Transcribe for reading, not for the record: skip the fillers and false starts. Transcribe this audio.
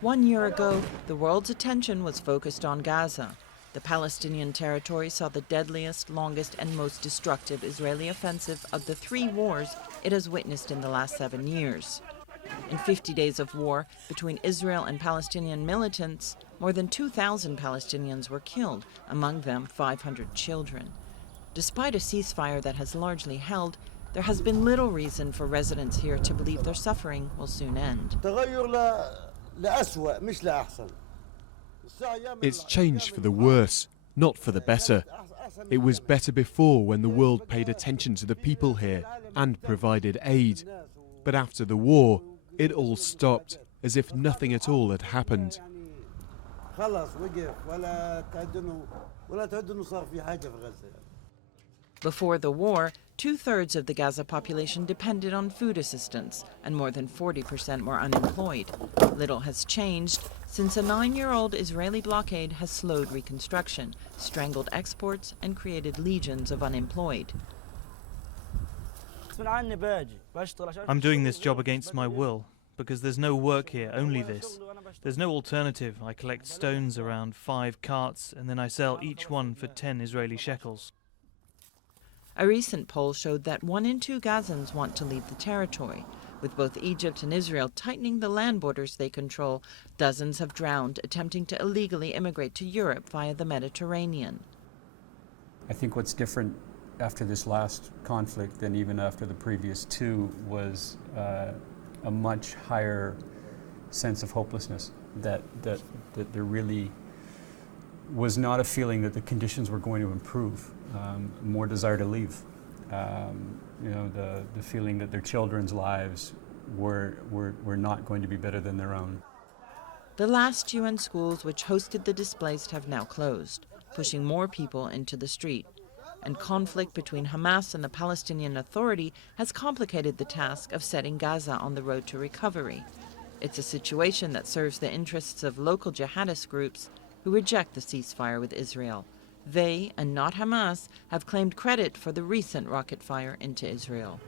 1 year ago, the world's attention was focused on Gaza. The Palestinian territory saw the deadliest, longest, and most destructive Israeli offensive of the 3 wars it has witnessed in the last 7 years. In 50 days of war between Israel and Palestinian militants, more than 2,000 Palestinians were killed, among them 500 children. Despite a ceasefire that has largely held, there has been little reason for residents here to believe their suffering will soon end. It's changed for the worse, not for the better. It was better before when the world paid attention to the people here and provided aid. But after the war, it all stopped, as if nothing at all had happened. Before the war, 2/3 of the Gaza population depended on food assistance, and more than 40% were unemployed. Little has changed since a 9-year-old Israeli blockade has slowed reconstruction, strangled exports, and created legions of unemployed. I'm doing this job against my will, because there's no work here, only this. There's no alternative. I collect stones around 5 carts, and then I sell each one for 10 Israeli shekels. A recent poll showed that 1 in 2 Gazans want to leave the territory. With both Egypt and Israel tightening the land borders they control, dozens have drowned attempting to illegally immigrate to Europe via the Mediterranean. I think what's different after this last conflict than even after the previous 2 was a much higher sense of hopelessness, that there really was not a feeling that the conditions were going to improve. More desire to leave. The feeling that their children's lives were not going to be better than their own. The last UN schools which hosted the displaced have now closed, pushing more people into the street. And conflict between Hamas and the Palestinian Authority has complicated the task of setting Gaza on the road to recovery. It's a situation that serves the interests of local jihadist groups who reject the ceasefire with Israel. They, and not Hamas, have claimed credit for the recent rocket fire into Israel.